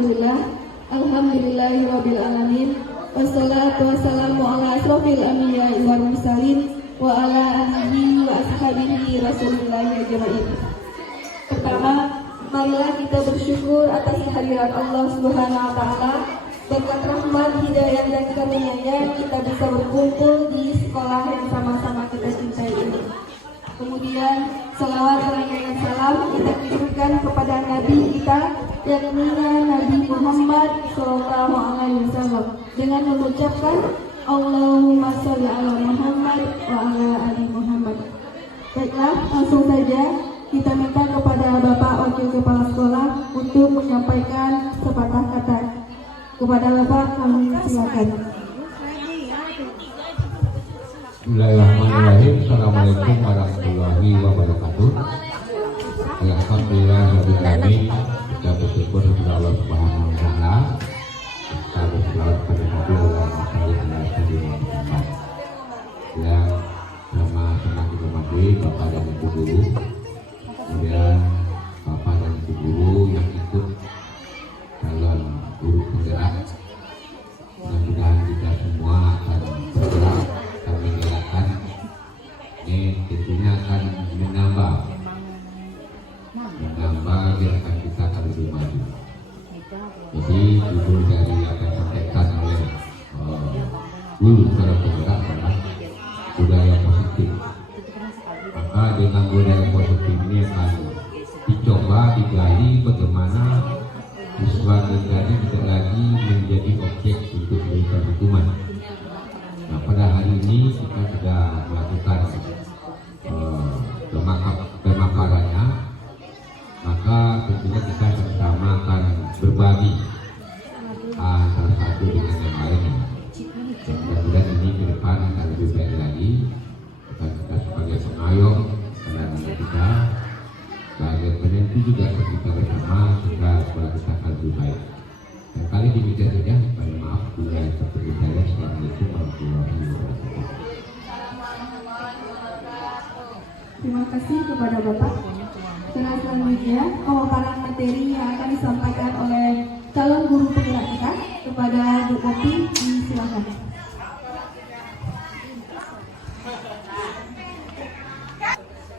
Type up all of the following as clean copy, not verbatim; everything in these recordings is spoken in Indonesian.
Alhamdulillah. Alhamdulillahirabbil alamin. Wassalatu wassalamu ala asrofil anbiya'i wal mursalin wa ala alihi wa ashabihi Rasulillah ajmain. Pertama, marilah kita bersyukur atas kehadiran Allah Subhanahu wa taala. Berkat rahmat, hidayah dan karunia-Nya kita bisa berkumpul di sekolah yang sama-sama kita cintai ini. Kemudian salawat dan salam kita kirimkan kepada Nabi kita yang mulia Nabi Muhammad Sallallahu Alaihi Wasallam dengan mengucapkan Allahumma sholli ala Muhammad wa ala ali Muhammad. Baiklah, langsung saja kita minta kepada Bapak Wakil Kepala Sekolah untuk menyampaikan sepatah kata. Kepada Bapak kami silakan. Bismillahirrahmanirrahim. Assalamualaikum warahmatullahi wabarakatuh. Alhamdulillah kita bersyukur kepada Allah Subhanahu wa taala. Kita berselawat kepada Nabi Muhammad yang sama-sama kita mati, Bapak dan Ibu guru. Kemudian Bapak dan Ibu guru yang ikut calon guru penggerak. Mudah-mudahan kita semua akan bergerak dan menggerakkan. Ini tentunya akan menambah gerakan kita akan lebih maju. Jadi itu dari apa yang disampaikan oleh guru secara penggerak adalah budaya positif. Maka dengan budaya positif ini akan dicoba digali bagaimana siswa negara tidak lagi menjadi objek untuk diberikan hukuman. Nah, pada hari ini kita sudah melakukan pemakarannya, maka tentunya kita bersama akan berbagi salah satu dengan yang lainnya. Mudah-mudahan ini ke depan akan lebih baik lagi. Kita sebagai pengayom anak-anak kita, sebagai penentu juga kita bersama sehingga sekolah kita akan lebih baik. Dan kali demikian saja, pada maaf bila seperti saya. Assalamualaikum warahmatullahi wabarakatuh. Terima kasih kepada Bapak. Selanjutnya pemaparan materi yang akan disampaikan oleh calon guru penggerak kita kepada Bu Kopi, silakan.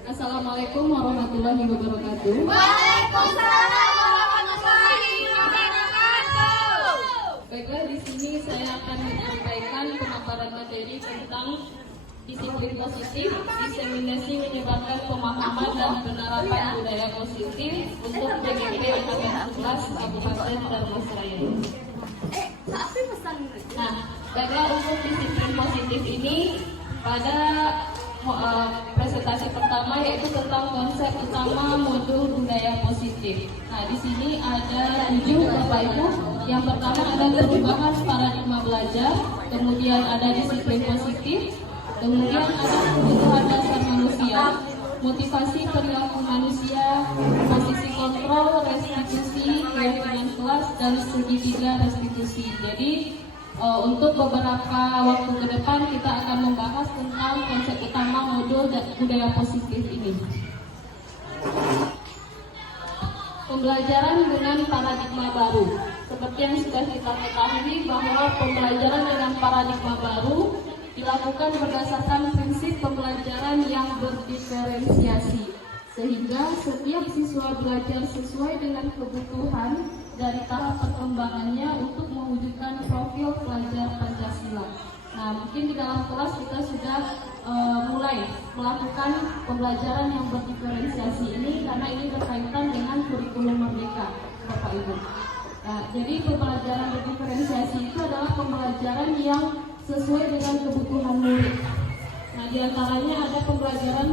Assalamualaikum warahmatullahi wabarakatuh. Waalaikumsalam warahmatullahi wabarakatuh. Baiklah, di sini saya akan menyampaikan pemaparan materi tentang disiplin positif, diseminasi menyebarkan pemahaman dan penerapan budaya positif untuk PGP Angkatan 11 Kabupaten Darmasraya. Nah, baiklah, untuk disiplin positif ini pada presentasi pertama yaitu tentang konsep utama modul budaya positif. Nah, di sini ada 7 Bapak Ibu. Yang pertama ada perubahan paradigma belajar, kemudian ada disiplin positif, kemudian ada kebutuhan dasar manusia, motivasi perilaku manusia, posisi kontrol, restitusi, keyakinan kelas, dan segitiga restitusi. Jadi untuk beberapa waktu ke depan kita akan membahas tentang konsep utama modul budaya positif ini. Pembelajaran dengan paradigma baru. Seperti yang sudah kita ketahui bahwa pembelajaran dengan paradigma baru dilakukan berdasarkan prinsip pembelajaran yang berdiferensiasi, sehingga setiap siswa belajar sesuai dengan kebutuhan dari tahap perkembangannya untuk mewujudkan profil pelajar Pancasila. Nah, mungkin di dalam kelas kita sudah mulai melakukan pembelajaran yang berdiferensiasi ini karena ini berkaitan dengan kurikulum merdeka, Bapak Ibu. Nah, jadi pembelajaran berdiferensiasi itu adalah pembelajaran yang sesuai dengan kebutuhan murid. Nah, diantaranya ada pembelajaran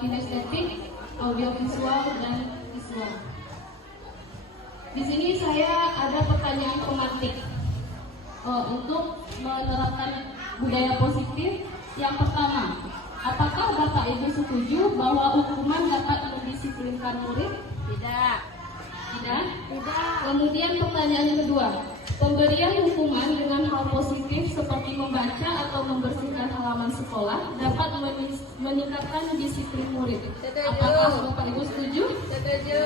kinestetik, audiovisual, dan visual. Di sini saya ada pertanyaan pemantik untuk menerapkan budaya positif. Yang pertama, apakah Bapak Ibu setuju bahwa hukuman dapat mendisiplinkan murid? Tidak. Tidak. Kemudian pertanyaan yang kedua, pemberian hukuman dengan hal positif seperti membaca atau membersihkan halaman sekolah dapat meningkatkan disiplin murid. Apakah Bapak Ibu setuju? Setuju.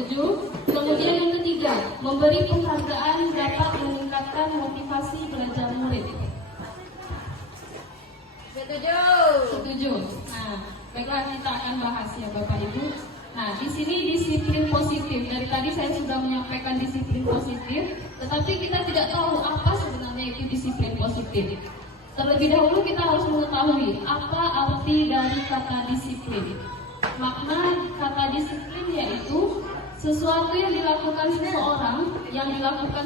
Setuju. Kemudian yang ketiga, ketiga, memberi penghargaan dapat meningkatkan motivasi belajar murid. Setuju. Setuju. Nah, baiklah kita akan bahas ya Bapak Ibu. Nah, di sini disiplin positif. Dari tadi saya sudah menyampaikan disiplin positif, tetapi kita tidak tahu apa sebenarnya itu disiplin positif. Terlebih dahulu kita harus mengetahui apa arti dari kata disiplin. Makna kata disiplin yaitu sesuatu yang dilakukan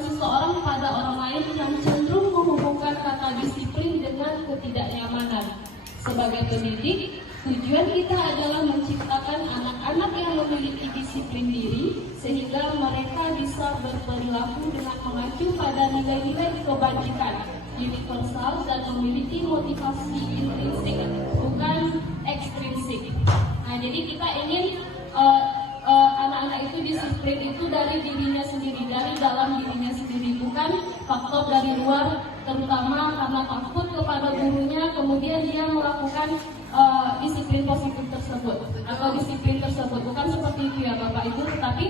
seseorang pada orang lain yang cenderung menghubungkan kata disiplin dengan ketidaknyamanan. Sebagai pendidik, tujuan kita adalah menciptakan anak-anak yang memiliki disiplin diri sehingga mereka bisa berperilaku dengan mengacu pada nilai-nilai kebajikan universal dan memiliki motivasi intrinsik, bukan ekstrinsik. Nah, jadi kita ingin anak-anak itu disiplin itu dari dirinya sendiri, dari dalam dirinya sendiri, bukan faktor dari luar, terutama karena takut kepada gurunya, kemudian dia melakukan disiplin positif tersebut atau disiplin tersebut. Bukan seperti itu ya Bapak Ibu, tetapi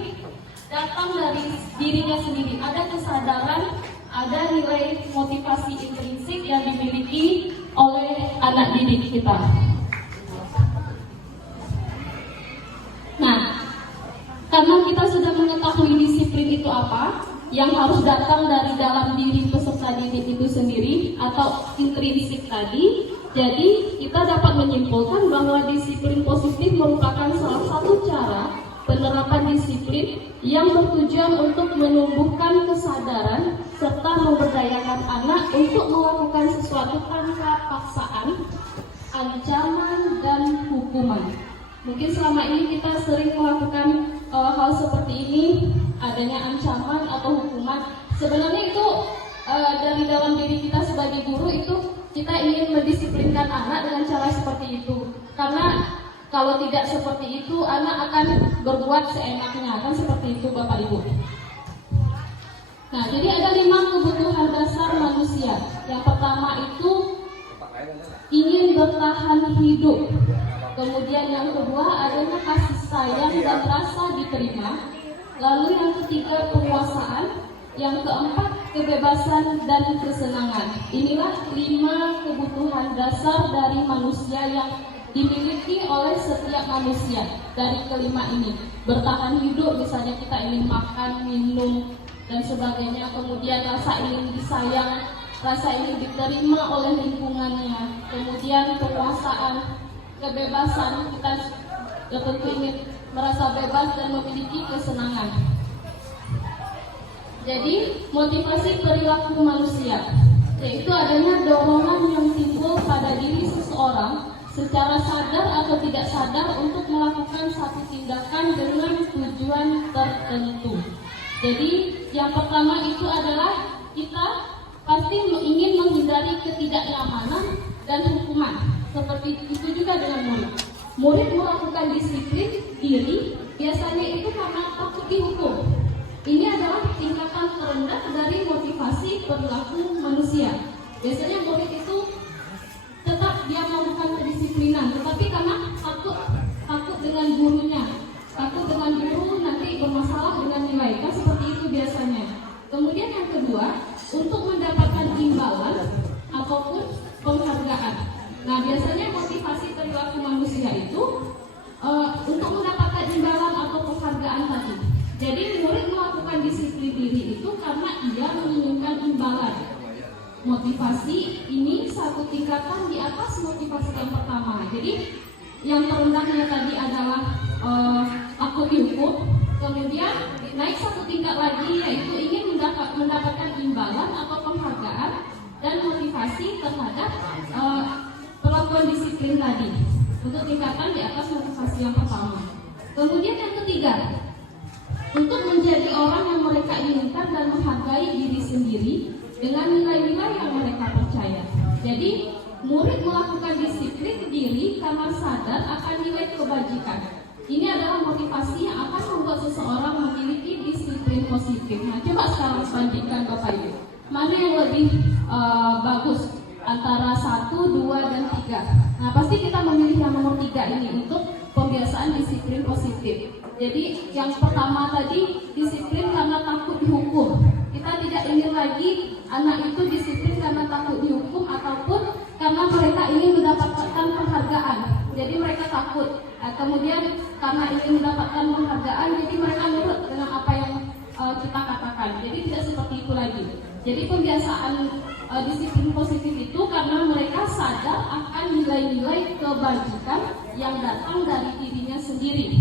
datang dari dirinya sendiri. Ada kesadaran, ada nilai motivasi intrinsik yang dimiliki oleh anak didik kita. Nah, karena kita sudah mengetahui disiplin itu apa, yang harus datang dari dalam diri peserta didik itu sendiri atau intrinsik tadi, jadi kita dapat menyimpulkan bahwa disiplin positif merupakan salah satu cara penerapan disiplin yang bertujuan untuk menumbuhkan kesadaran serta memberdayakan anak untuk melakukan sesuatu tanpa paksaan, ancaman, dan hukuman. Mungkin selama ini kita sering melakukan hal seperti ini, adanya ancaman atau hukuman. Sebenarnya itu dari dalam diri kita sebagai guru itu kita ingin mendisiplinkan anak dengan cara seperti itu. Karena kalau tidak seperti itu, anak akan berbuat seenaknya, kan seperti itu Bapak Ibu. Nah, jadi ada 5 kebutuhan dasar manusia. Yang pertama itu ingin bertahan hidup. Kemudian yang kedua adanya kasih sayang dan rasa diterima. Lalu yang ketiga penguasaan. Yang keempat kebebasan dan kesenangan. Inilah 5 kebutuhan dasar dari manusia yang dimiliki oleh setiap manusia. Dari kelima ini, bertahan hidup, misalnya kita ingin makan, minum, dan sebagainya. Kemudian rasa ingin disayang, rasa ingin diterima oleh lingkungannya. Kemudian penguasaan, kebebasan, kita tentu ingin merasa bebas dan memiliki kesenangan. Jadi motivasi perilaku manusia, yaitu adanya dorongan yang timbul pada diri seseorang secara sadar atau tidak sadar untuk melakukan satu tindakan dengan tujuan tertentu. Jadi yang pertama itu adalah kita pasti ingin menghindari ketidaknyamanan dan hukuman. Seperti itu juga dengan murid. Murid melakukan disiplin diri biasanya itu karena takut dihukum. Ini adalah tingkatan terendah dari motivasi perilaku manusia. Biasanya murid itu tetap dia melakukan kedisiplinan, tetapi karena takut dengan gurunya, takut dengan guru nanti bermasalah dengan nilai, kan seperti itu biasanya. Kemudian yang kedua, untuk mendapatkan imbalan ataupun penghargaan. Nah, biasanya motivasi perilaku manusia itu untuk mendapatkan imbalan atau penghargaan tadi. Jadi murid melakukan disiplin diri itu karena ia menginginkan imbalan. Motivasi ini satu tingkatan di atas motivasi yang pertama. Jadi yang terendahnya tadi adalah takut dihukum. Kemudian naik satu tingkat lagi yaitu ingin mendapatkan imbalan atau penghargaan dan motivasi terhadap perlakuan disiplin tadi. Untuk tingkatan di atas motivasi yang pertama. Kemudian yang ketiga, untuk menjadi orang yang mereka inginkan dan menghargai diri sendiri dengan nilai-nilai yang mereka percaya. Jadi murid melakukan disiplin diri karena sadar akan nilai kebajikan. Ini adalah motivasi yang akan membuat seseorang memiliki disiplin positif. Nah, coba sekarang bandingkan Bapak Ibu, mana yang lebih bagus antara 1, 2, dan 3. Nah, pasti kita memilih yang nomor 3 ini untuk pembiasaan disiplin positif. Jadi yang pertama tadi disiplin karena takut kemudian karena ingin mendapatkan penghargaan, jadi mereka nurut dengan apa yang kita katakan. Jadi tidak seperti itu lagi. Jadi pembiasaan disiplin positif itu karena mereka sadar akan nilai-nilai kebajikan yang datang dari dirinya sendiri,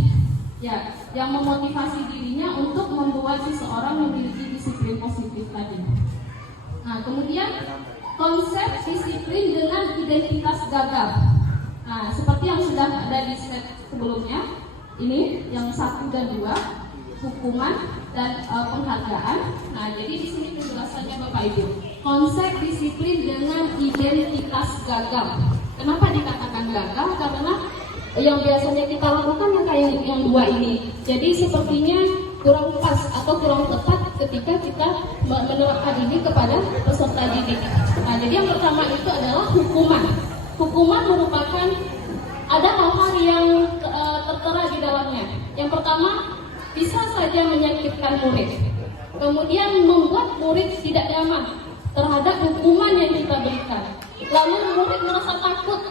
ya, yang memotivasi dirinya untuk membuat seseorang memiliki disiplin positif tadi. Nah, kemudian konsep disiplin dengan identitas gagal. Nah, seperti yang sudah ada di slide sebelumnya, ini yang 1 dan 2, hukuman dan penghargaan. Nah, jadi di sini penjelasannya Bapak Ibu. Konsep disiplin dengan identitas gagal. Kenapa dikatakan gagal? Karena yang biasanya kita lakukan yang kayak yang 2 ini. Jadi sepertinya kurang pas atau kurang tepat ketika kita menerapkan ini kepada peserta didik. Nah, jadi yang pertama itu adalah hukuman. Hukuman merupakan ada hal-hal yang tertera di dalamnya. Yang pertama, bisa saja menyakitkan murid, kemudian membuat murid tidak nyaman terhadap hukuman yang kita berikan. Lalu murid merasa takut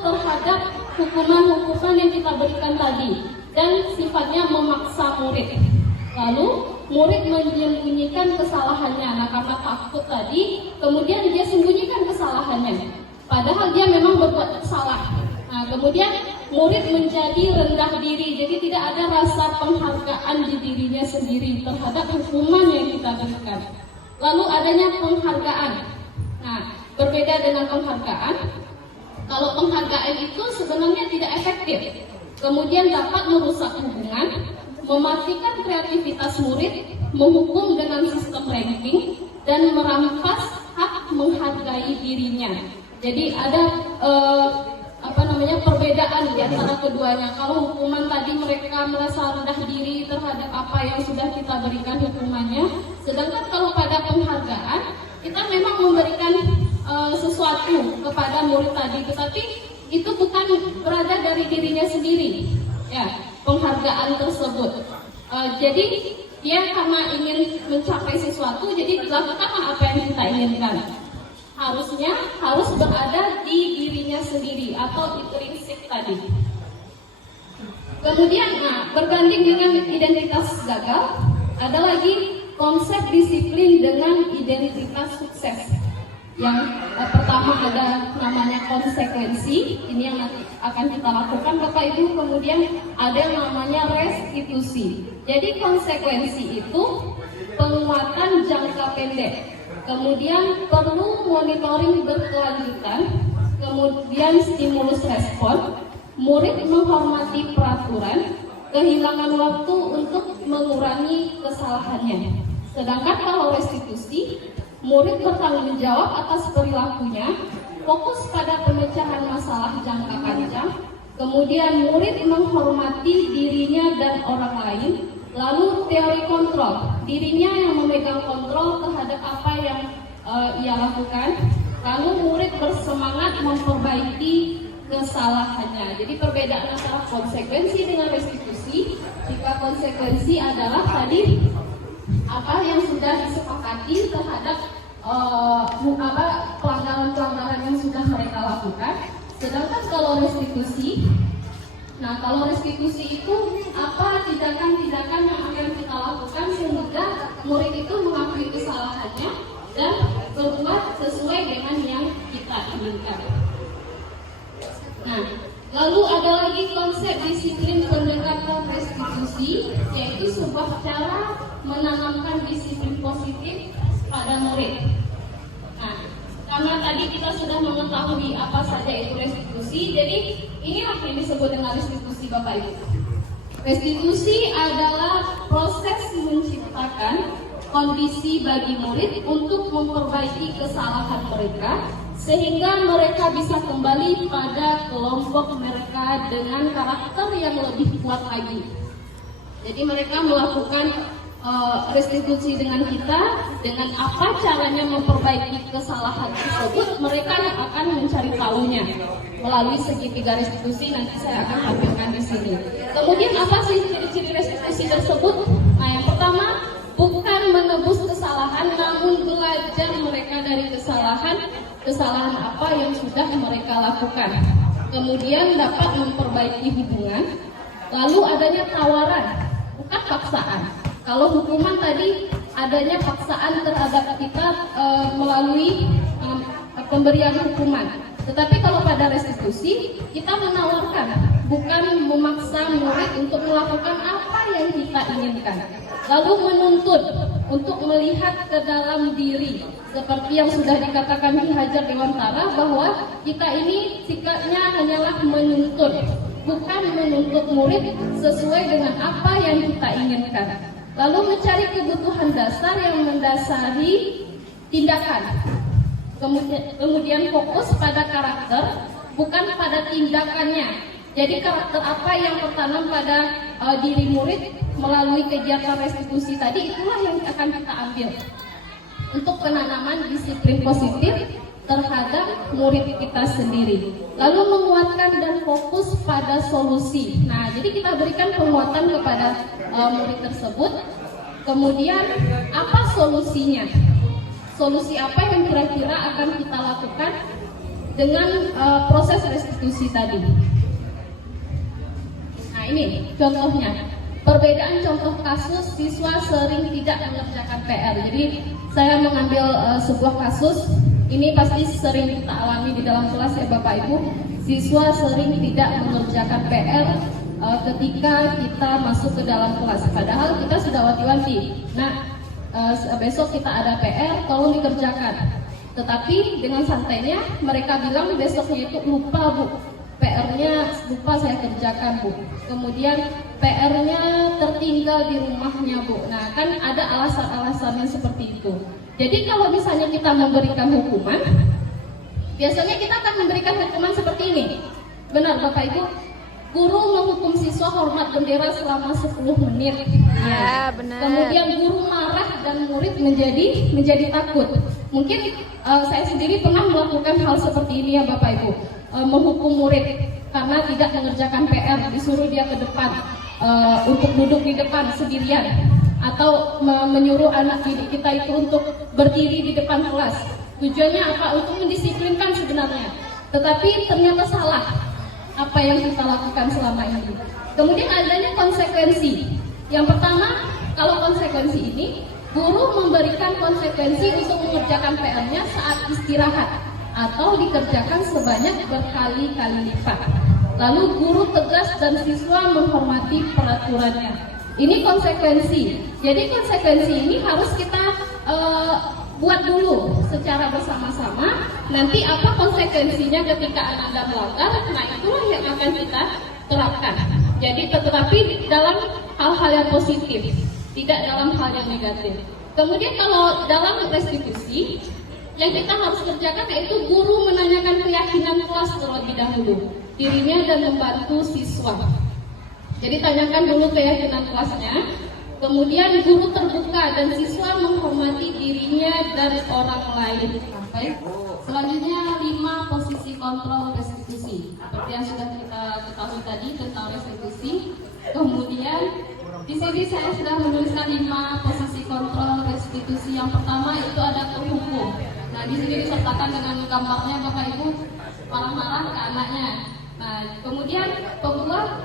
terhadap hukuman yang kita berikan tadi, dan sifatnya memaksa murid. Lalu murid menyembunyikan kesalahannya. Nah, karena takut tadi, kemudian dia sembunyikan kesalahannya, padahal dia memang berbuat salah. Nah, kemudian murid menjadi rendah diri, jadi tidak ada rasa penghargaan di dirinya sendiri terhadap hukuman yang kita berikan. Lalu adanya penghargaan. Nah, berbeda dengan penghargaan, kalau penghargaan itu sebenarnya tidak efektif, kemudian dapat merusak hubungan, mematikan kreativitas murid, menghukum dengan sistem ranking, dan merampas hak menghargai dirinya. Jadi ada perbedaan di antara keduanya. Kalau hukuman tadi mereka merasa rendah diri terhadap apa yang sudah kita berikan hukumannya, sedangkan kalau pada penghargaan kita memang memberikan sesuatu kepada murid tadi, tetapi itu bukan berada dari dirinya sendiri, ya, penghargaan tersebut. Jadi dia karena ingin mencapai sesuatu, jadi dilakukanlah apa yang kita inginkan. Harus berada di dirinya sendiri atau intrinsik tadi. Kemudian, berbanding dengan identitas gagal, ada lagi konsep disiplin dengan identitas sukses. Yang pertama ada namanya konsekuensi, ini yang nanti akan kita lakukan Bapak Ibu. Kemudian ada yang namanya restitusi. Jadi konsekuensi itu penguatan jangka pendek. Kemudian perlu monitoring berkelanjutan, kemudian stimulus respon, murid menghormati peraturan, kehilangan waktu untuk mengurangi kesalahannya. Sedangkan kalau restitusi, murid bertanggung jawab atas perilakunya, fokus pada pemecahan masalah jangka panjang, kemudian murid menghormati dirinya dan orang lain. Lalu teori kontrol, dirinya yang memegang kontrol terhadap apa yang ia lakukan. Lalu murid bersemangat memperbaiki kesalahannya. Jadi perbedaan antara konsekuensi dengan restitusi. Jika konsekuensi adalah tadi apa yang sudah disepakati terhadap pelanggaran-pelanggaran yang sudah mereka lakukan. Sedangkan kalau restitusi, itu apa tindakan-tindakan yang akan kita lakukan sehingga murid itu mengakui kesalahannya dan berbuat sesuai dengan yang kita inginkan. Nah, lalu ada lagi konsep disiplin pendekatan restitusi, yaitu sebuah cara menanamkan disiplin positif pada murid. Nah, karena tadi kita sudah mengetahui apa saja itu restitusi, jadi inilah yang disebut dengan restitusi Bapak Ibu. Restitusi adalah proses menciptakan kondisi bagi murid untuk memperbaiki kesalahan mereka sehingga mereka bisa kembali pada kelompok mereka dengan karakter yang lebih kuat lagi. Jadi mereka melakukan restitusi dengan kita, dengan apa caranya memperbaiki kesalahan tersebut, mereka akan mencari tahunya melalui segitiga restitusi. Nanti saya akan tampilkan di sini. Kemudian apa sih ciri-ciri restitusi tersebut? Nah, yang pertama, bukan menebus kesalahan, namun belajar mereka dari kesalahan apa yang sudah mereka lakukan. kemudian dapat memperbaiki hubungan, lalu adanya tawaran, bukan paksaan. Kalau hukuman tadi adanya paksaan terhadap kita melalui pemberian hukuman. Tetapi kalau pada restitusi, kita menawarkan, bukan memaksa murid untuk melakukan apa yang kita inginkan. Lalu menuntut untuk melihat ke dalam diri. Seperti yang sudah dikatakan Ki Hajar Dewantara, bahwa kita ini sikapnya hanyalah menuntut, bukan menuntut murid sesuai dengan apa yang kita inginkan. Lalu mencari kebutuhan dasar yang mendasari tindakan. Kemudian fokus pada karakter, bukan pada tindakannya. Jadi karakter apa yang tertanam pada diri murid melalui kegiatan restitusi tadi, itulah yang akan kita ambil untuk penanaman disiplin positif terhadap murid kita sendiri. Lalu menguatkan dan fokus pada solusi. Nah, jadi kita berikan penguatan kepada murid tersebut. Kemudian apa solusinya? Solusi apa yang kira-kira akan kita lakukan dengan proses restitusi tadi? Nah, ini contohnya. Perbedaan contoh kasus siswa sering tidak mengerjakan PR. Jadi saya mengambil sebuah kasus, ini pasti sering kita alami di dalam kelas ya Bapak Ibu. Siswa sering tidak mengerjakan PR ketika kita masuk ke dalam kelas. Padahal kita sudah wanti-wanti. Nah, besok kita ada PR, tolong dikerjakan. Tetapi dengan santainya mereka bilang besoknya itu lupa Bu, PR-nya lupa saya kerjakan Bu. Kemudian PR-nya tertinggal di rumahnya Bu. Nah, kan ada alasan-alasannya seperti itu. Jadi kalau misalnya kita memberikan hukuman, biasanya kita akan memberikan hukuman seperti ini. Benar Bapak Ibu? Guru menghukum siswa hormat bendera selama 10 menit. Ya, benar. Kemudian guru marah dan murid menjadi takut. Mungkin saya sendiri pernah melakukan hal seperti ini ya Bapak Ibu. Menghukum murid karena tidak mengerjakan PR, disuruh dia ke depan untuk duduk di depan sendirian, atau menyuruh anak didik kita itu untuk berdiri di depan kelas. Tujuannya apa? Untuk mendisiplinkan sebenarnya. Tetapi ternyata salah apa yang kita lakukan selama ini. Kemudian adanya konsekuensi. Yang pertama, kalau konsekuensi ini, guru memberikan konsekuensi untuk mengerjakan PR-nya saat istirahat atau dikerjakan sebanyak berkali-kali lipat. Lalu guru tegas dan siswa menghormati peraturannya. Ini konsekuensi. Jadi konsekuensi ini harus kita buat dulu secara bersama-sama. Nanti apa konsekuensinya ketika Anda melanggar, nah itulah yang akan kita terapkan. Jadi tetapi dalam hal-hal yang positif, tidak dalam hal yang negatif. Kemudian kalau dalam restitusi, yang kita harus kerjakan yaitu guru menanyakan keyakinan kelas terlebih dahulu, dirinya dan membantu siswa. Jadi tanyakan dulu keyakinan kelasnya. Kemudian guru terbuka dan siswa menghormati dirinya dan orang lain. Baik. Selanjutnya 5 posisi kontrol restitusi. Seperti yang sudah kita ketahui tadi tentang restitusi. Kemudian di sini saya sudah menuliskan 5 posisi kontrol restitusi. Yang pertama itu ada penghukum. Nah, di sini disertakan dengan gambarnya Bapak Ibu marah-marah ke anaknya. Nah, kemudian pembuat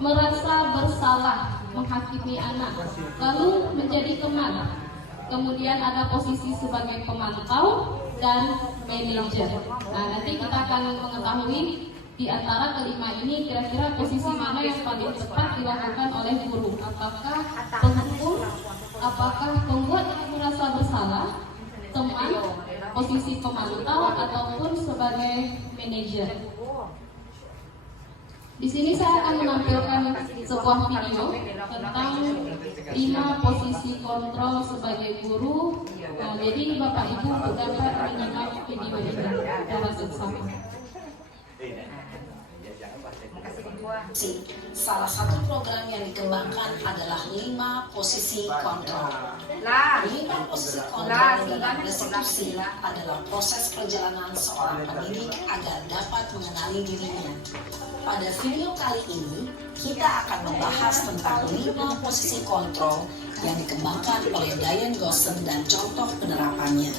merasa bersalah menghakimi anak, lalu menjadi teman. Kemudian ada posisi sebagai pemantau dan manajer. Nah, nanti kita akan mengetahui di antara kelima ini kira-kira posisi mana yang paling tepat dilakukan oleh guru. Apakah penghukum, apakah pembuat merasa bersalah, teman, posisi pemantau, ataupun sebagai manajer. Di sini saya akan menampilkan sebuah video tentang 5 posisi kontrol sebagai guru. Nah, jadi Bapak Ibu dapat menyimak video ini secara seksama. Salah satu program yang dikembangkan adalah 5 posisi kontrol. 5 posisi kontrol dalam restitusi adalah proses perjalanan seorang pendidik agar dapat mengenali dirinya. Pada video kali ini, kita akan membahas tentang 5 posisi kontrol yang dikembangkan oleh Diane Gossen dan contoh penerapannya.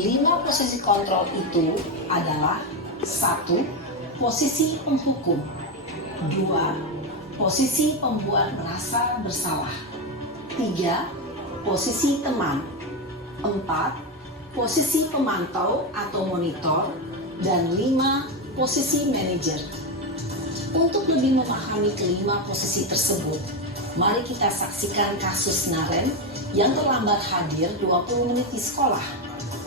5 posisi kontrol itu adalah 1. Posisi penghukum, 2. Posisi pembuat merasa bersalah, 3. Posisi teman, 4. Posisi pemantau atau monitor, dan 5. Posisi manajer. Untuk lebih memahami kelima posisi tersebut, mari kita saksikan kasus Naren yang terlambat hadir 20 menit di sekolah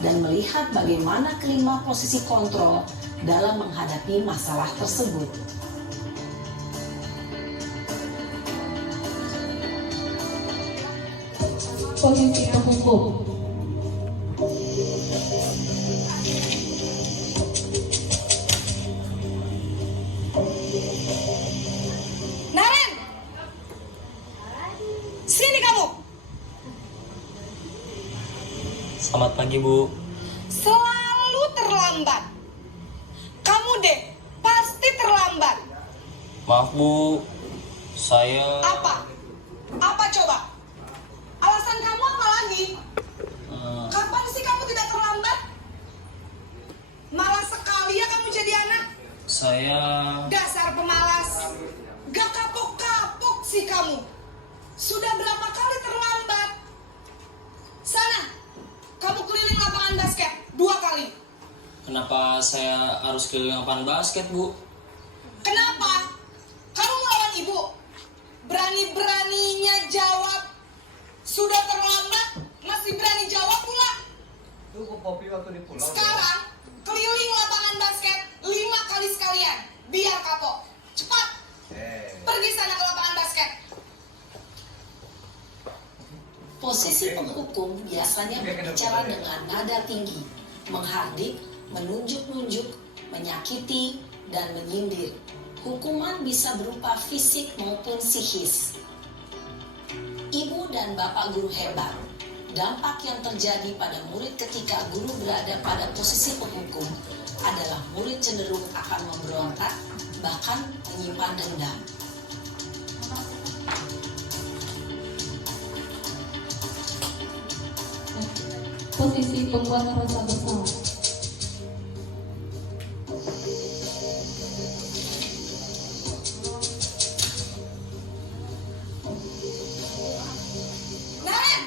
dan melihat bagaimana kelima posisi kontrol dalam menghadapi masalah tersebut. Posisi penghukum. Naren! Sini kamu! Selamat pagi, Bu. Selalu terlambat. Kamu deh, pasti terlambat. Maaf, Bu. Saya... Apa? Apa coba? Alasan kamu apa lagi? Kapan sih kamu tidak terlambat? Malas sekali ya kamu jadi anak. Saya... Dasar pemalas. Gak kapok-kapok sih kamu. Sudah berapa kali terlambat? Sana, kamu keliling lapangan basket 2 kali. Kenapa saya harus keliling lapangan basket, Bu? Kenapa? Kamu melawan ibu. Berani-beraninya jawab. Sudah terlambat, masih berani jawab pula. Sekarang, keliling lapangan basket 5 kali sekalian. Biar kapok. Cepat. Pergi sana ke lapangan basket. Posisi penghukum biasanya berbicara dengan nada tinggi, menghardik, menunjuk-nunjuk, menyakiti, dan menyindir. Hukuman bisa berupa fisik maupun psikis. Ibu dan bapak guru hebat. Dampak yang terjadi pada murid ketika guru berada pada posisi penghukum adalah murid cenderung akan memberontak, bahkan menyimpan dendam. Posisi pembuat merasa bersalah. Naren!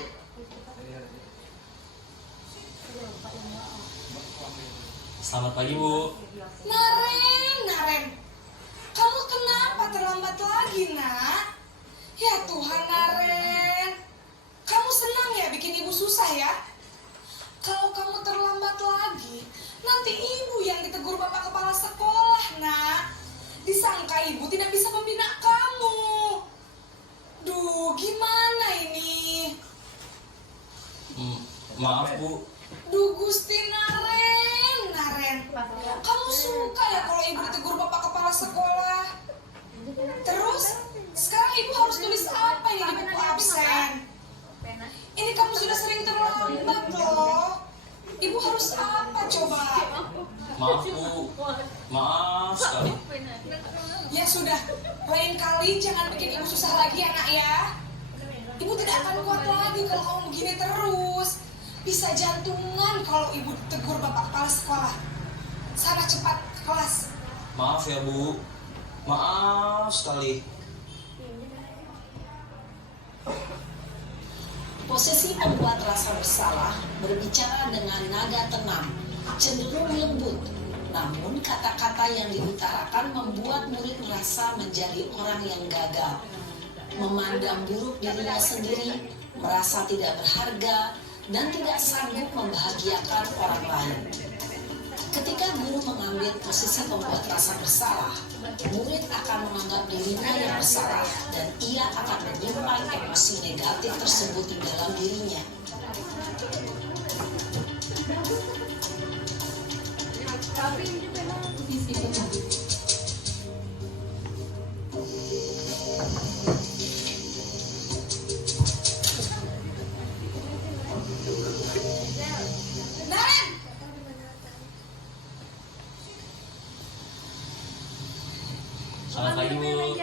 Selamat pagi, Bu. Naren. Kamu kenapa terlambat lagi, nak? Ya Tuhan, Naren. Kamu senang ya bikin ibu susah ya? Kalau kamu terlambat lagi, nanti ibu yang ditegur bapak kepala sekolah, nak. Disangka ibu tidak bisa membina kamu. Duh, gimana ini? Maaf, Bu. Duh, Gusti Naren. Kamu suka ya kalau ibu ditegur bapak kepala sekolah? Terus, sekarang ibu harus tulis apa ini di buku absen? Ini kamu sudah sering terlambat loh. Ibu harus apa coba? Maaf, Bu. Maaf sekali. Ya sudah, lain kali jangan bikin ibu susah lagi ya nak ya. Ibu tidak akan kuat lagi kalau kamu begini terus. Bisa jantungan kalau ibu tegur bapak kepala sekolah. Sana cepat ke kelas. Maaf ya, Bu. Maaf sekali. Posisi pembuat rasa bersalah berbicara dengan nada tenang, cenderung lembut. Namun kata-kata yang diutarakan membuat murid merasa menjadi orang yang gagal, memandang buruk dirinya sendiri, merasa tidak berharga, dan tidak sanggup membahagiakan orang lain. Ketika guru mengambil posisi pembuat rasa bersalah, murid akan menganggap dirinya yang bersalah dan ia akan menyimpan emosi negatif tersebut di dalam dirinya. Posisi teman. Naren! Selamat pagi, Bu.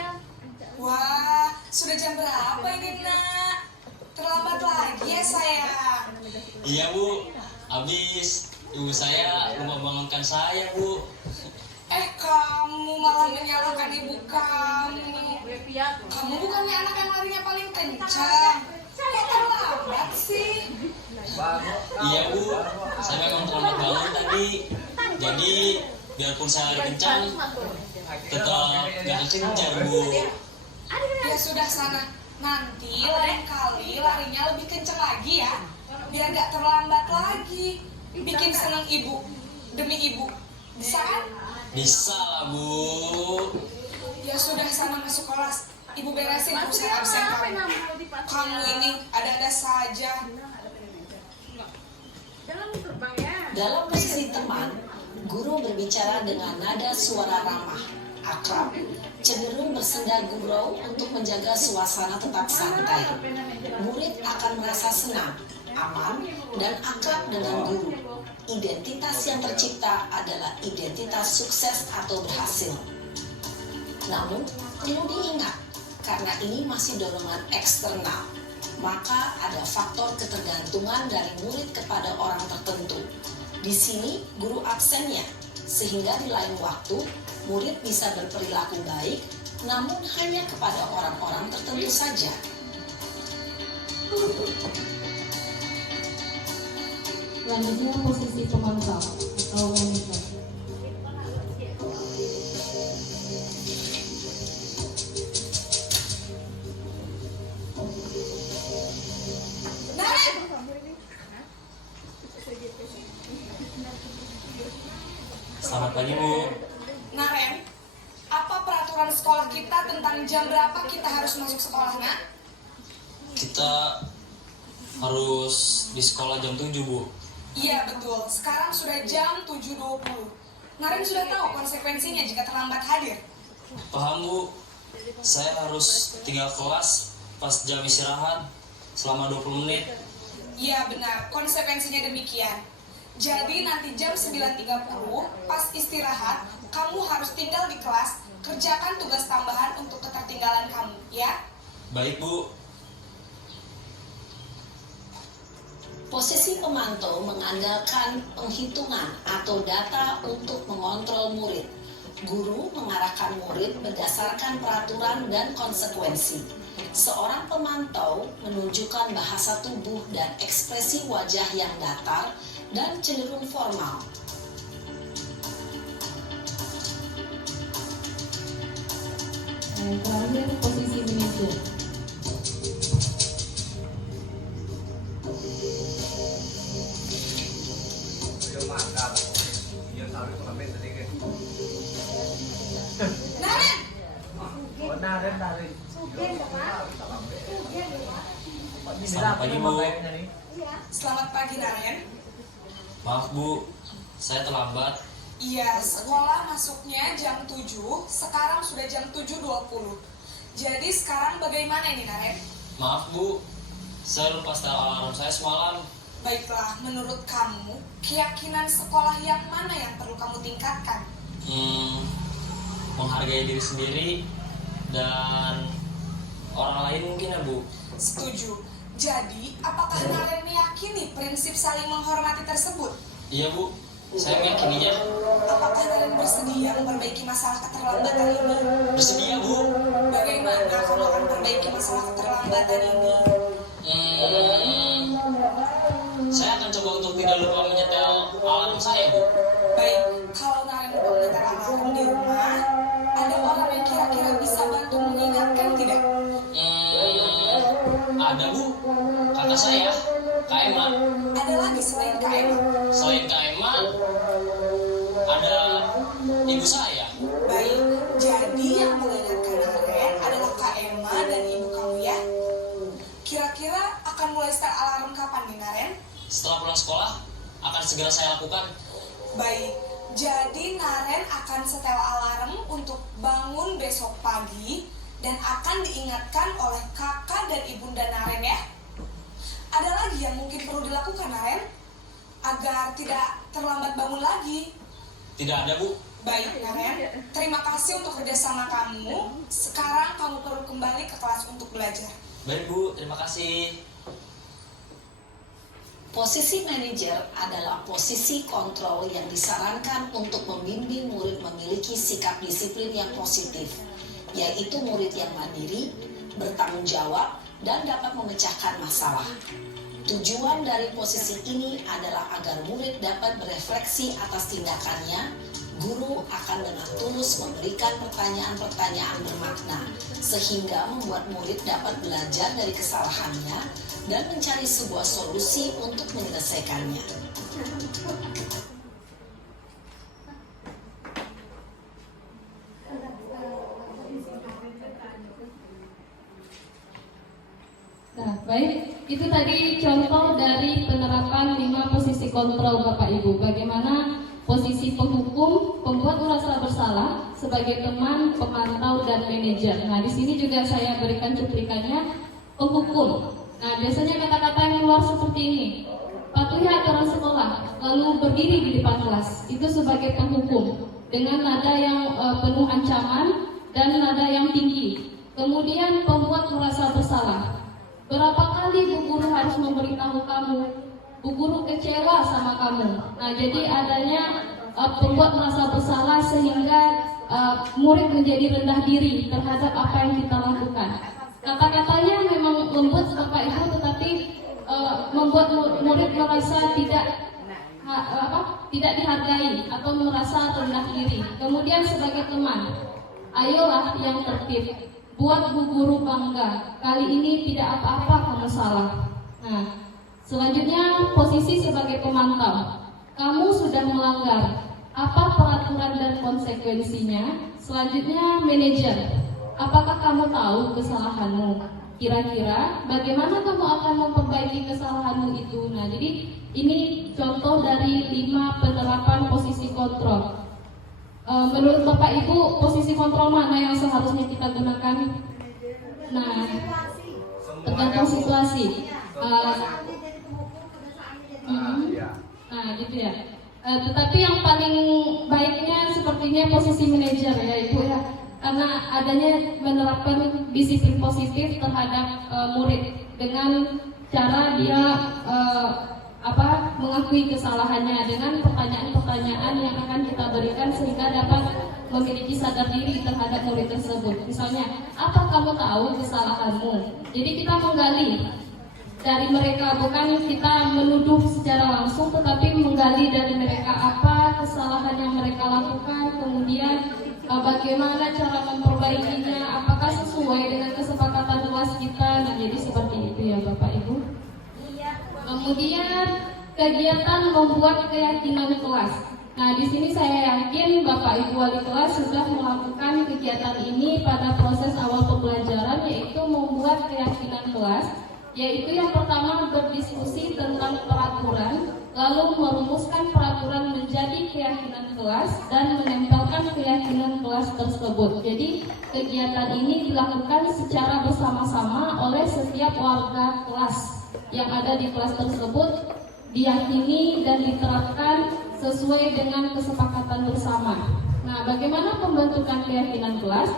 Wah, sudah jam berapa ini nak? Terlambat lagi ya sayang. Iya, Bu. Habis Ibu saya lupa bangunkan saya, Bu. Kamu malah menyalahkan ibu kamu. Kamu bukannya anak yang larinya paling kencang. Kok terlambat sih? Iya, Bu. Saya memang terlambat bangun tadi. Jadi, biarpun saya lari kencang, tetap gak kencang, Bu. Ya sudah sana. Nanti lain kali larinya lebih kencang lagi ya. Biar gak terlambat lagi. Bikin seneng ibu. Demi ibu. Bisa kan? Bisa lah, Bu. Ya sudah sana masuk kelas. Ibu beresin absen-absen kamu. Kamu ini ada-ada saja. Dalam posisi teman, guru berbicara dengan nada suara ramah, akrab, cenderung bersenda gurau untuk menjaga suasana tetap santai. Murid akan merasa senang, aman, dan akrab dengan guru. Identitas yang tercipta adalah identitas sukses atau berhasil. Namun, perlu diingat, karena ini masih dorongan eksternal, maka ada faktor ketergantungan dari murid kepada orang tertentu. Di sini, guru absennya, sehingga di lain waktu, murid bisa berperilaku baik, namun hanya kepada orang-orang tertentu saja. Selanjutnya posisi pemantau atau monitor. Naren! Selamat pagi, Bu. Naren, apa peraturan sekolah kita tentang jam berapa kita harus masuk sekolah, Nak? Kita harus di sekolah jam 7, Bu. Iya betul, sekarang sudah jam 7.20. Naren sudah tahu konsekuensinya jika terlambat hadir. Paham, Bu. Saya harus tinggal kelas pas jam istirahat selama 20 menit. Iya benar, konsekuensinya demikian. Jadi nanti jam 9.30 pas istirahat, kamu harus tinggal di kelas, kerjakan tugas tambahan untuk ketertinggalan kamu, ya? Baik, Bu. Posisi pemantau mengandalkan penghitungan atau data untuk mengontrol murid. Guru mengarahkan murid berdasarkan peraturan dan konsekuensi. Seorang pemantau menunjukkan bahasa tubuh dan ekspresi wajah yang datar dan cenderung formal. Terakhir posisi manajer. Naren! Selamat pagi, Bu. Selamat pagi, Naren. Maaf, Bu. Saya terlambat. Iya, sekolah masuknya jam 7, sekarang sudah jam 7.20. Jadi sekarang bagaimana ini, Naren? Maaf, Bu. Saya lupa setel alarm saya semalam. Baiklah, menurut kamu, keyakinan sekolah yang mana yang perlu kamu tingkatkan? Menghargai diri sendiri dan orang lain mungkin, ya, Bu. Setuju. Jadi, apakah Naren meyakini prinsip saling menghormati tersebut? Iya, Bu. Saya meyakininya. Apakah Naren bersedia memperbaiki masalah keterlambatan ini? Bersedia, Bu. Bagaimana kamu akan memperbaiki masalah keterlambatan ini? Saya akan coba untuk tidak lupa menyetel alarm saya, Bu. Baik, kalau Naren lupa menyetel alarm di rumah, ada orang yang kira-kira bisa bantu mengingatkan tidak? Ada, Bu. Kakak saya, Kak Emma. Ada lagi selain Kak Emma? Selain Kak Emma, ada ibu saya. Baik, jadi yang mengingatkan Naren adalah Kak Emma dan ibu kamu ya? Kira-kira akan mulai start alarm kapan nih, Naren? Setelah pulang sekolah, akan segera saya lakukan. Baik, jadi Naren akan setel alarm untuk bangun besok pagi dan akan diingatkan oleh kakak dan ibunda Naren ya. Ada lagi yang mungkin perlu dilakukan, Naren, agar tidak terlambat bangun lagi? Tidak ada, Bu. Baik, Naren, terima kasih untuk kerjasama kamu. Sekarang kamu perlu kembali ke kelas untuk belajar. Baik, Bu. Terima kasih. Posisi manajer adalah posisi kontrol yang disarankan untuk membimbing murid memiliki sikap disiplin yang positif, yaitu murid yang mandiri, bertanggung jawab, dan dapat memecahkan masalah. Tujuan dari posisi ini adalah agar murid dapat berefleksi atas tindakannya. Guru akan dengan tulus memberikan pertanyaan-pertanyaan bermakna, sehingga membuat murid dapat belajar dari kesalahannya dan mencari sebuah solusi untuk menyelesaikannya. Nah, baik, itu tadi contoh dari penerapan 5 posisi kontrol Bapak Ibu. Bagaimana posisi penghukum, pembuat merasa bersalah sebagai teman, pemantau, dan manajer. Nah, di sini juga saya berikan cuplikannya penghukum. Nah, biasanya kata-kata yang keluar seperti ini: patuhi aturan sekolah, lalu berdiri di depan kelas. Itu sebagai penghukum dengan nada yang penuh ancaman dan nada yang tinggi. Kemudian pembuat merasa bersalah. Berapa kali Bu Guru harus memberitahu kamu? Bu Guru kecewa sama kamu. Nah, jadi adanya pembuat merasa bersalah sehingga murid menjadi rendah diri terhadap apa yang kita lakukan. Kata-katanya memang lembut Bapak Ibu, tetapi membuat murid merasa tidak dihargai atau merasa rendah diri. Kemudian sebagai teman, ayolah yang tertib, buat Bu Guru bangga. Kali ini tidak apa-apa kamu salah. Nah, selanjutnya posisi sebagai pemantau. Kamu sudah melanggar. Apa peraturan dan konsekuensinya? Selanjutnya manajer. Apakah kamu tahu kesalahanmu? Kira-kira bagaimana kamu akan memperbaiki kesalahanmu itu? Nah, jadi ini contoh dari 5 penerapan posisi kontrol. Menurut Bapak Ibu, posisi kontrol mana yang seharusnya kita gunakan? Nah, tergantung situasi. Nah, gitu ya. Tetapi yang paling baiknya sepertinya posisi manajer ya Ibu ya, karena adanya menerapkan disiplin positif terhadap murid dengan cara dia mengakui kesalahannya dengan pertanyaan-pertanyaan yang akan kita berikan sehingga dapat memiliki sadar diri terhadap murid tersebut. Misalnya, apa kamu tahu kesalahanmu? Jadi kita menggali dari mereka, bukan kita menuduh secara langsung, tetapi menggali dari mereka apa kesalahan yang mereka lakukan, kemudian bagaimana cara memperbaikinya, apakah sesuai dengan kesepakatan kelas kita. Nah, jadi seperti itu ya Bapak Ibu. Kemudian kegiatan membuat keyakinan kelas. Nah, di sini saya yakin Bapak Ibu wali kelas sudah melakukan kegiatan ini pada proses awal pembelajaran, yaitu membuat keyakinan kelas. Yaitu yang pertama berdiskusi tentang peraturan, lalu merumuskan peraturan menjadi keyakinan kelas dan menempelkan keyakinan kelas tersebut. Jadi kegiatan ini dilakukan secara bersama-sama oleh setiap warga kelas yang ada di kelas tersebut, diyakini dan diterapkan sesuai dengan kesepakatan bersama. Nah, bagaimana pembentukan keyakinan kelas?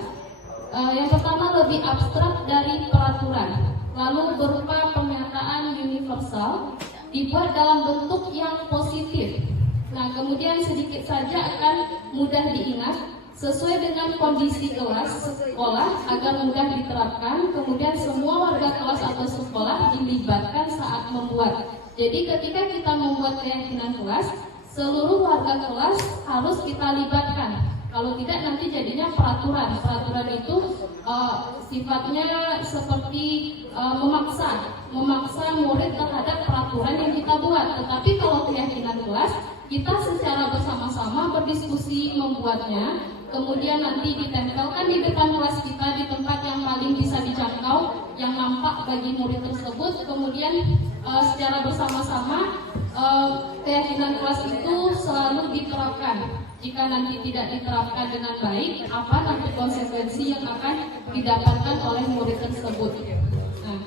Yang pertama lebih abstrak dari peraturan, lalu berupa pernyataan universal, dibuat dalam bentuk yang positif. Nah, kemudian sedikit saja akan mudah diingat, sesuai dengan kondisi kelas sekolah agar mudah diterapkan. Kemudian semua warga kelas atau sekolah dilibatkan saat membuat. Jadi ketika kita membuat keyakinan kelas, seluruh warga kelas harus kita libatkan. Kalau tidak nanti jadinya peraturan. Peraturan itu sifatnya seperti memaksa murid terhadap peraturan yang kita buat. Tetapi kalau keyakinan kelas, kita secara bersama-sama berdiskusi membuatnya. Kemudian nanti ditempelkan di depan kelas kita di tempat yang paling bisa dijangkau, yang nampak bagi murid tersebut. Kemudian secara bersama-sama keyakinan kelas itu selalu diterapkan. Jika nanti tidak diterapkan dengan baik, apa nanti konsekuensi yang akan didapatkan oleh murid tersebut. Nah,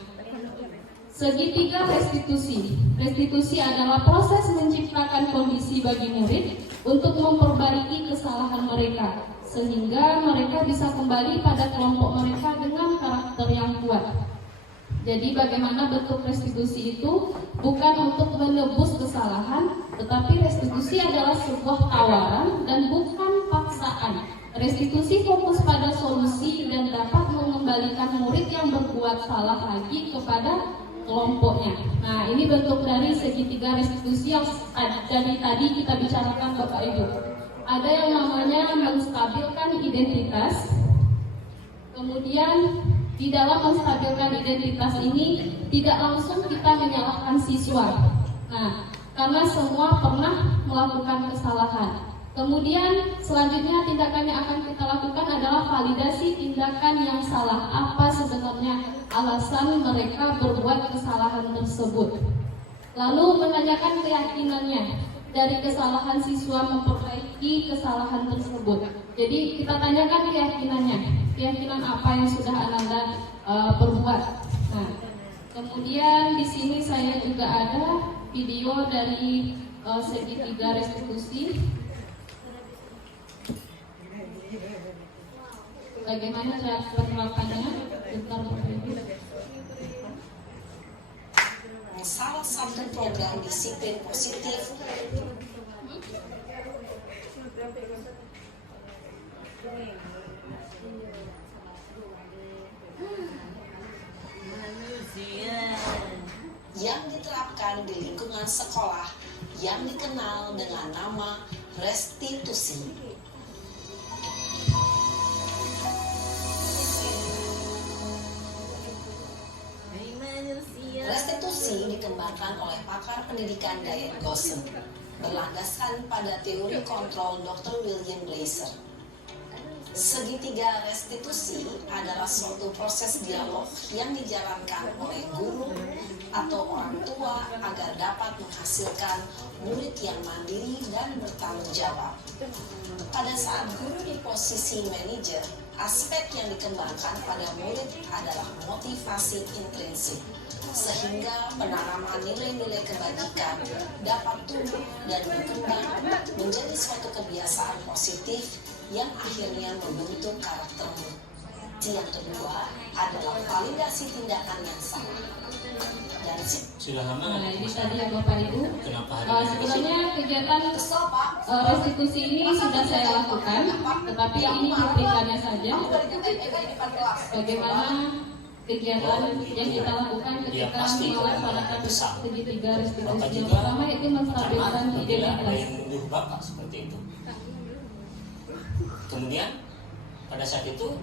segitiga restitusi. Restitusi adalah proses menciptakan kondisi bagi murid untuk memperbaiki kesalahan mereka, sehingga mereka bisa kembali pada kelompok mereka dengan karakter yang kuat. Jadi bagaimana bentuk restitusi itu bukan untuk menebus kesalahan, tetapi restitusi adalah sebuah tawaran dan bukan paksaan. Restitusi fokus pada solusi dan dapat mengembalikan murid yang berbuat salah lagi kepada kelompoknya. Nah, ini bentuk dari segitiga restitusi yang tadi kita bicarakan Bapak Ibu. Ada yang namanya menstabilkan identitas. Kemudian di dalam menstabilkan identitas ini tidak langsung kita menyalahkan siswa. Nah, karena semua pernah melakukan kesalahan. Kemudian selanjutnya tindakan yang akan kita lakukan adalah validasi tindakan yang salah. Apa sebenarnya alasan mereka berbuat kesalahan tersebut? Lalu menanyakan keyakinannya dari kesalahan siswa memperbaiki kesalahan tersebut. Jadi kita tanyakan keyakinannya, keyakinan apa yang sudah Ananda perbuat. Nah, kemudian di sini saya juga ada video dari segitiga restitusi. Bagaimana cara penerapannya? Bentar, Bapak Ibu. Salah satu program disiplin positif yang diterapkan di lingkungan sekolah yang dikenal dengan nama restitusi. Restitusi dikembangkan oleh pakar pendidikan Diane Gossen, berlandaskan pada teori kontrol Dr. William Blaser. Segitiga restitusi adalah suatu proses dialog yang dijalankan oleh guru atau orang tua agar dapat menghasilkan murid yang mandiri dan bertanggung jawab. Pada saat guru di posisi manajer, aspek yang dikembangkan pada murid adalah motivasi intrinsik, sehingga penanaman nilai-nilai kebajikan dapat tumbuh dan berkembang menjadi suatu kebiasaan positif yang akhirnya membentuk karaktermu. Yang kedua adalah validasi tindakan yang salah. Dan Sudah lama Nah, ini tadi ya Bapak Ibu. Kenapa hari ini? Sebenarnya kegiatan restitusi ini sudah saya lakukan, tetapi ini cuplikannya saja. Bagaimana kegiatan yang kita lakukan ketika melaksanakan segitiga restitusi. Yang pertama itu menstabilkan Apabila ada identitas. yang menuduh Bapak seperti itu. Kemudian pada saat itu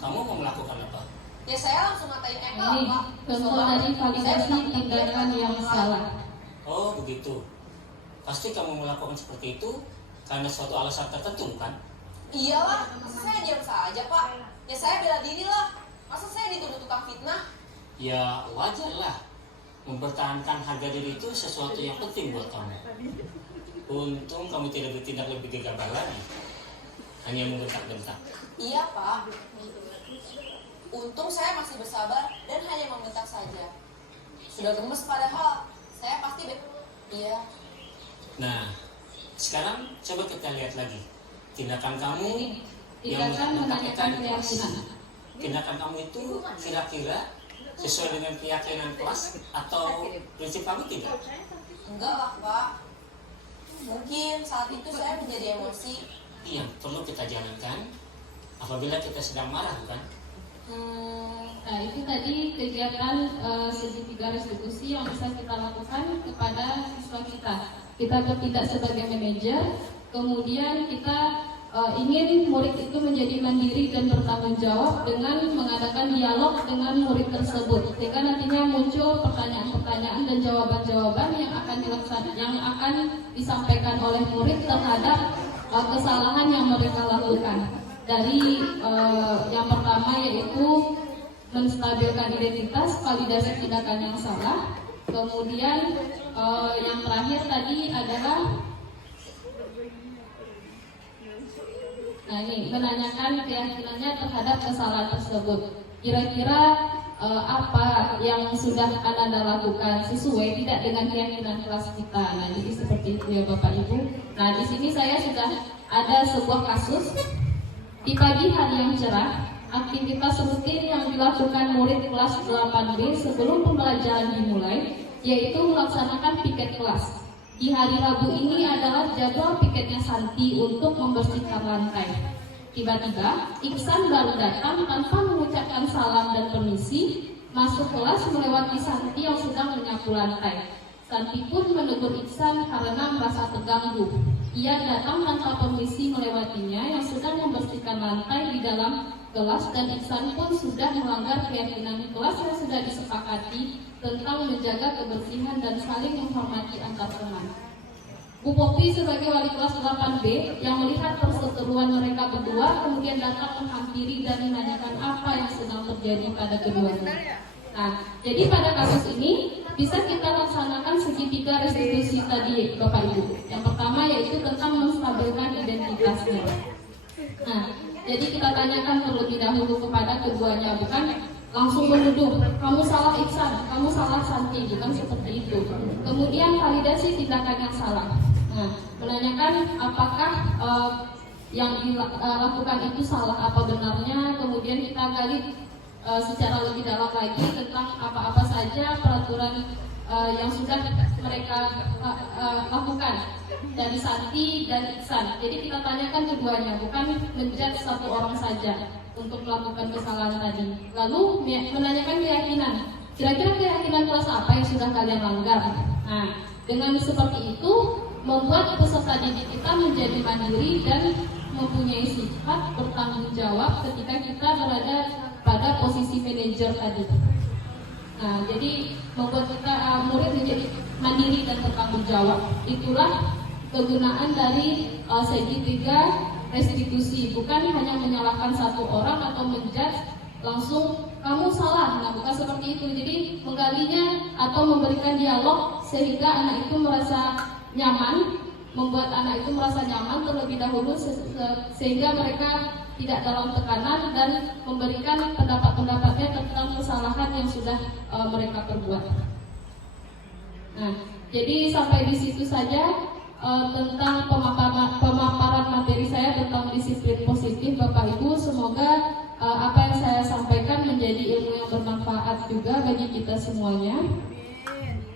kamu mau melakukan apa? Ya saya langsung ngatain Eka. Ini contoh dari validasi tindakan yang salah. Oh begitu. Pasti kamu melakukan seperti itu karena suatu alasan tertentu kan? Iyalah, masa saya diam saja Pak? Ya saya bela diri lah. Masa saya dituduh tukang fitnah? Ya wajar lah. Mempertahankan harga diri itu sesuatu yang penting buat kamu. Untung kamu tidak bertindak lebih gegabah lagi. Hanya membentak-bentak. Iya Pak. Untung saya masih bersabar dan hanya membentak saja. Sudah gemes padahal saya pasti iya. Nah, sekarang coba kita lihat lagi tindakan kamu yang Tindakan menanyakan keyakinan. Tindakan kamu itu kira-kira sesuai dengan keyakinan kelas atau prinsip kamu tidak? Enggak lah Pak. Mungkin saat itu saya menjadi emosi. Yang perlu kita jalankan apabila kita sedang marah, bukan? Nah, itu tadi kegiatan segitiga restitusi yang bisa kita lakukan kepada siswa kita. Kita bertindak sebagai manajer, kemudian kita ingin murid itu menjadi mandiri dan bertanggung jawab dengan mengadakan dialog dengan murid tersebut, sehingga nantinya muncul pertanyaan-pertanyaan dan jawaban-jawaban yang akan disampaikan oleh murid terhadap kesalahan yang mereka lakukan. Dari yang pertama yaitu menstabilkan identitas, validasi tindakan yang salah. Kemudian yang terakhir tadi adalah menanyakan keyakinannya terhadap kesalahan tersebut. Kira-kira apa yang sudah Anda lakukan sesuai tidak dengan keyakinan kelas kita. Nah, jadi seperti itu ya Bapak Ibu. Nah, di sini saya sudah ada sebuah kasus. Di pagi hari yang cerah, aktivitas rutin yang dilakukan murid kelas 8B sebelum pembelajaran dimulai, yaitu melaksanakan piket kelas. Di hari Rabu ini adalah jadwal piketnya Santi untuk membersihkan lantai. Tiba-tiba, Iksan baru datang tanpa mengucapkan salam dan permisi, masuk kelas melewati Santi yang sedang menyapu lantai. Santi pun menegur Iksan karena merasa terganggu. Ia datang tanpa permisi melewatinya yang sedang membersihkan lantai di dalam kelas, dan Iksan pun sudah melanggar keyakinan kelas yang sudah disepakati tentang menjaga kebersihan dan saling menghormati antar teman. Bu Popi sebagai wali kelas 8B yang melihat perseteruan mereka berdua kemudian datang menghampiri dan menanyakan apa yang sedang terjadi pada keduanya. Nah, jadi pada kasus ini bisa kita laksanakan segitiga restitusi tadi, Bapak Ibu. Yang pertama yaitu tentang menstabilkan identitasnya. Nah, jadi kita tanyakan terlebih dahulu kepada keduanya, bukan langsung menuduh, kamu salah Iksan, kamu salah Santi, bukan seperti itu. Kemudian validasi tindakan yang salah. Nah, menanyakan apakah yang dilakukan itu salah apa benarnya. Kemudian kita gali secara lebih dalam lagi tentang apa-apa saja peraturan yang sudah mereka lakukan dari Santi dan Iksan. Jadi kita tanyakan keduanya, bukan menjudge satu orang saja untuk melakukan kesalahan tadi. Lalu menanyakan keyakinan. Kira-kira keyakinan kelas apa yang sudah kalian langgar? Nah, dengan seperti itu membuat peserta didik kita menjadi mandiri dan mempunyai sifat bertanggung jawab ketika kita berada pada posisi manajer tadi. Nah, jadi membuat kita murid menjadi mandiri dan bertanggung jawab. Itulah kegunaan dari segitiga restitusi, bukan hanya menyalahkan satu orang atau menjudge langsung kamu salah. Nah, bukan seperti itu. Jadi menggalinya atau memberikan dialog sehingga anak itu merasa nyaman, membuat anak itu merasa nyaman terlebih dahulu sehingga mereka tidak dalam tekanan dan memberikan pendapat-pendapatnya tentang kesalahan yang sudah mereka perbuat. Nah, jadi sampai di situ saja tentang pemaparan materi saya tentang disiplin positif, Bapak Ibu. Semoga apa yang saya sampaikan menjadi ilmu yang bermanfaat juga bagi kita semuanya.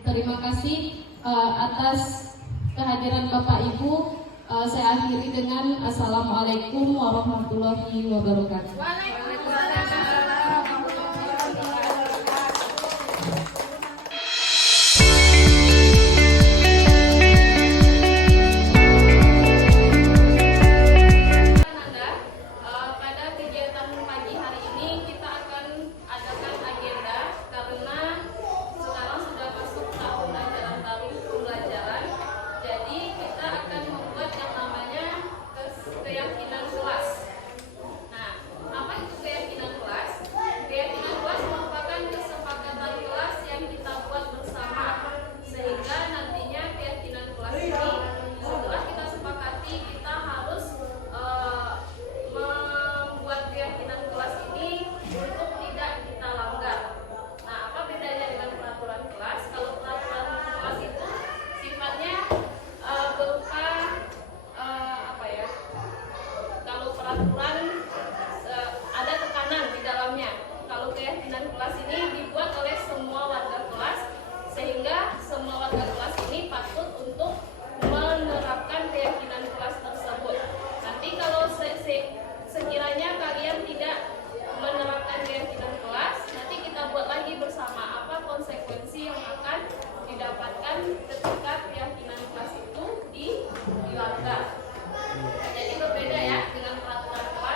Terima kasih atas kehadiran Bapak Ibu. Saya akhiri dengan Assalamualaikum warahmatullahi wabarakatuh. Sekiranya kalian tidak menerapkan keyakinan kelas, nanti kita buat lagi bersama apa konsekuensi yang akan didapatkan ketika keyakinan kelas itu dilanggar. Jadi berbeda ya dengan peraturan kelas.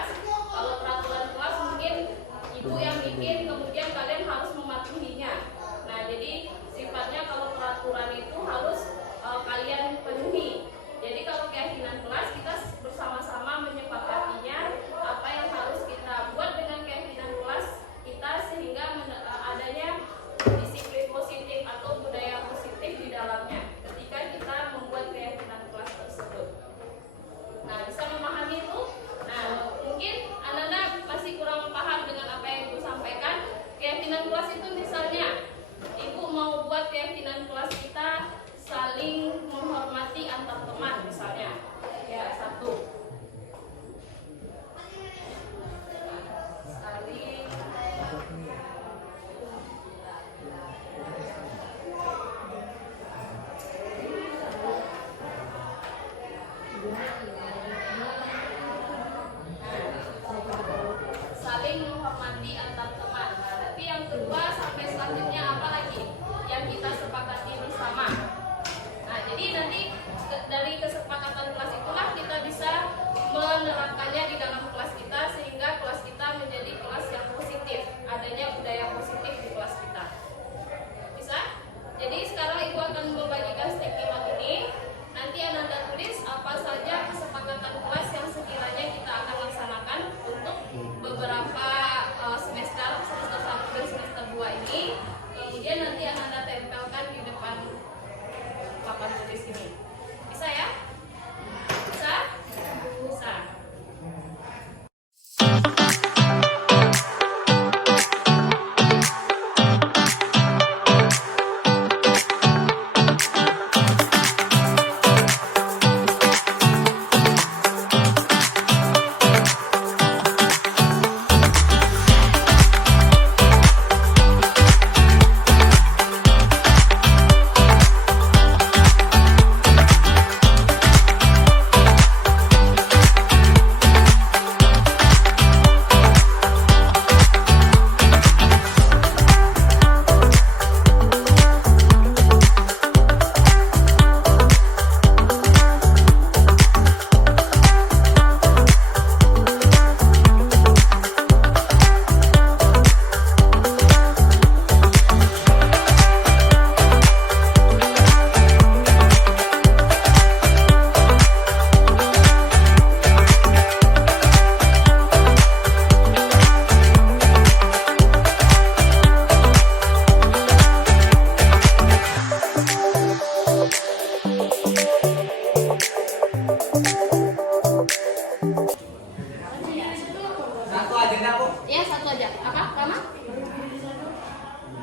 aja. Apa? Lama?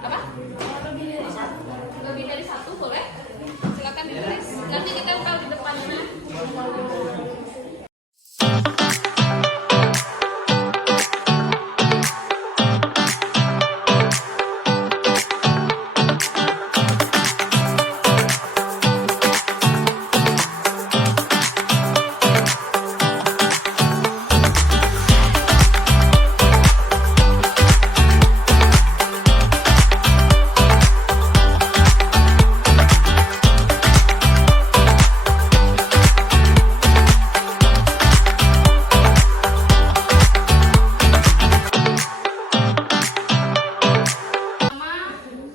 Apa? Lebih dari satu boleh? Silakan ditulis. Nanti kita tahu di depannya.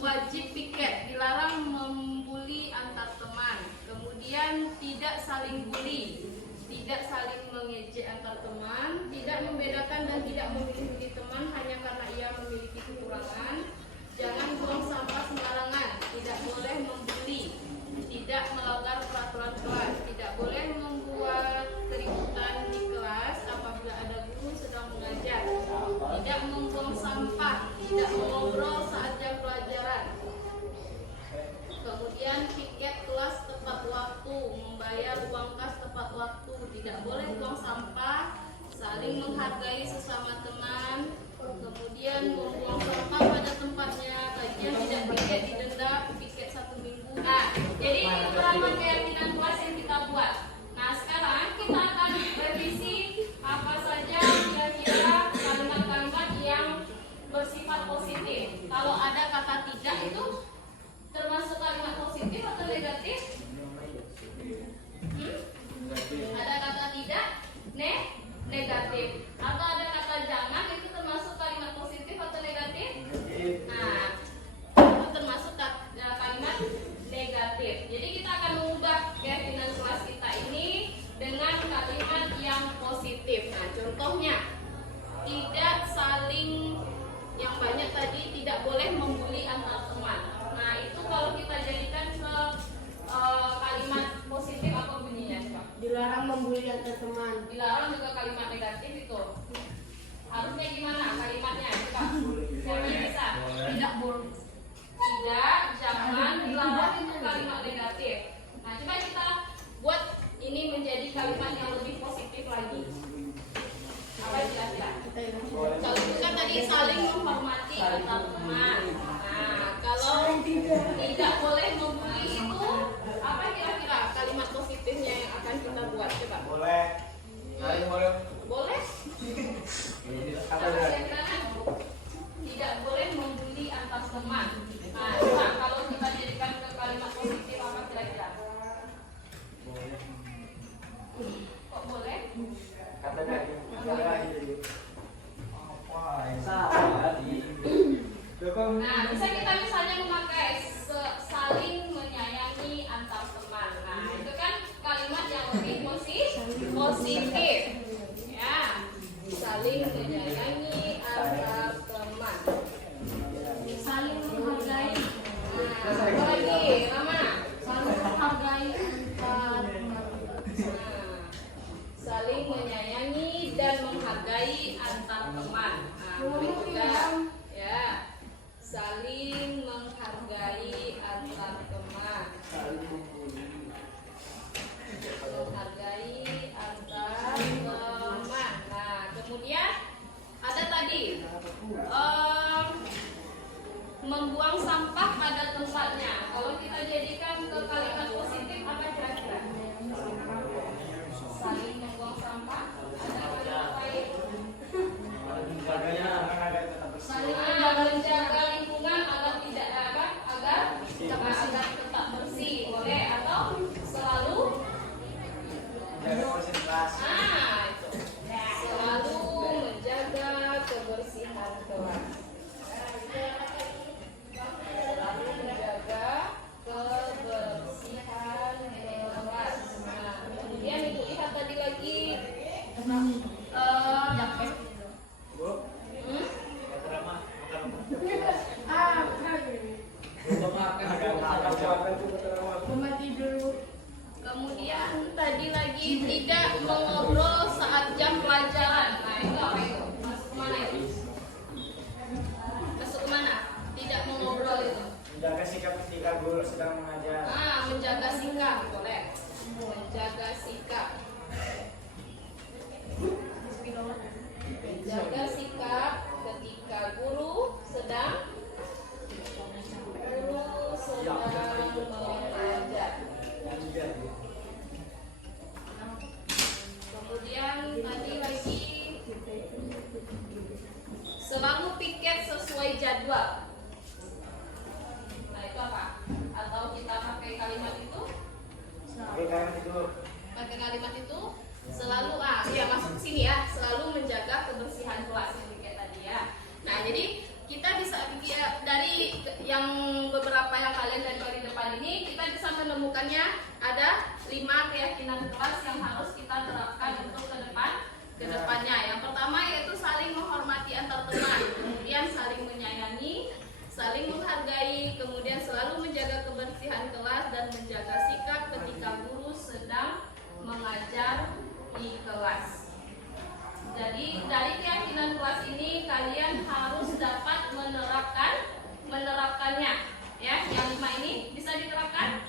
Wajib piket, dilarang membuli antar teman. Kemudian tidak saling bully, tidak saling mengejek antar teman, tidak membedakan dan tidak memilih teman hanya karena ia memiliki kekurangan. Jangan buang sampah sembarangan, tidak boleh membuli, tidak melanggar peraturan kelas, tidak boleh membuat keributan di kelas apabila ada guru sedang mengajar, tidak membuang sampah, tidak mengobrol saat jam pelajaran. Kemudian piket kelas tepat waktu, membayar uang kas tepat waktu, tidak boleh buang sampah, saling menghargai sesama teman. Kemudian membuang sampah pada tempatnya, kajian tidak piket didenda piket 1 minggu. Nah, jadi ini beberapa keyakinan kelas yang kita buat. Nah, sekarang kita akan revisi apa saja kira-kira kalimat-kalimat yang bersifat positif. Kalau ada kata tidak itu termasuk kalimat positif atau negatif? Ada kata tidak, negatif. Atau ada kata jangan, itu termasuk kalimat positif atau negatif? Nah, itu termasuk kalimat negatif. Jadi kita akan mengubah keyakinan kelas kita ini dengan kalimat yang positif. Nah, contohnya tidak saling, yang banyak tadi, tidak boleh membuli antar teman. Nah, itu kalau kita jadikan ke kalimat positif apa bunyinya coba? Dilarang membuli antar teman. Dilarang juga kalimat negatif itu. Harusnya gimana kalimatnya? Coba. Siapa yang bisa? Tidak boleh. Tidak, jangan, dilarang itu kalimat negatif. Nah, coba kita buat ini menjadi kalimat yang lebih positif lagi. Apa kira-kira? Kalau itu kan tadi saling menghormati antar teman. Nah, kalau tidak boleh membuli itu apa kira-kira kalimat positifnya yang akan kita buat? Coba. Boleh. Boleh. Boleh? Apa kira-kira? Tidak boleh membuli antar teman. Nah, coba kalau kita jadikan ke kalimat positif apa kira-kira? Kok boleh? Nah, bisa kita misalnya memakai saling menyayangi antar teman. Nah, itu kan kalimat yang lebih positif. Ya, saling menyayangi antar teman. Saling menghargai. Nah, apa lagi? Lama. Saling menghargai antar teman. Nah, saling menyayangi dan menghargai antar teman. Nah, boleh juga ya. Saling menghargai antar teman. Menghargai antar teman. Nah, kemudian ada tadi membuang sampah pada tempatnya. Kalau kita jadikan ke kalimat positif apa kira-kira? Saling membuang sampah. Ada kalimat lain? Saling menjaga lingkungan agar tidak agar tetap bersih, boleh, atau selalu selalu menjaga kebersihan kelas. Selalu menjaga kebersihan kelas. Nah, kemudian ibu lihat tadi lagi sedang mengajar. Menjaga sikap, boleh. Menjaga sikap. Menjaga sikap ketika guru sedang mengajar. Kemudian tadi lagi selalu piket sesuai jadwal. Nah itu apa? Atau kita pakai kalimat itu? Pakai kalimat itu selalu ya masuk ke sini ya, selalu menjaga kebersihan kelas yang kayak tadi ya. Nah jadi kita bisa dari yang beberapa yang kalian dari depan ini, kita bisa menemukannya ada 5 keyakinan kelas yang harus kita terapkan untuk kedepannya. Yang pertama yaitu saling menghormati antar teman, kemudian saling menyayangi, saling menghargai, kemudian selalu menjaga kebersihan kelas dan menjaga sikap ketika guru sedang mengajar di kelas. Jadi dari keyakinan kelas ini kalian harus dapat menerapkannya. Ya, yang 5 ini bisa diterapkan?